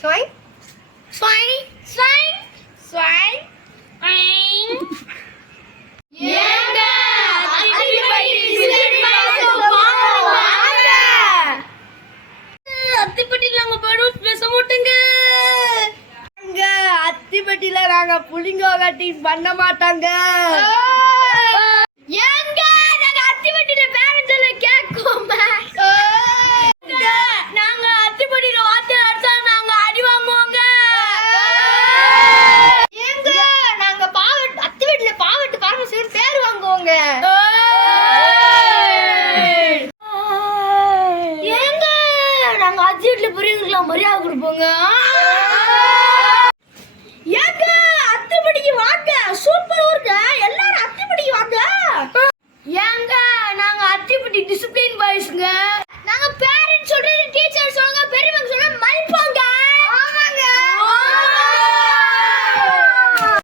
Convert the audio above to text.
Swine? Swine? Swine? Swine? Swine? ஏங்க அத்திப்பட்டி அத்திப்பட்டியில் நாங்க பரோட் பேச மாட்டோங்க அங்க அத்திப்பட்டியில நாங்க புளிங்கோ பண்ண மாட்டாங்க போங்க. ஏங்க நாங்க அஜி வீட்டுல பெரியவங்களுக்கு மரியாதை கொடுப்போங்க. ஏங்க அத்திப்படிக்கு வாங்க. சூப்பர் ஊருங்க. எல்லாரும் அத்திப்படிக்கு வாங்க. ஏங்க நாங்க அத்திப்படி டிசிப்ளின் பாய்ஸ்ங்க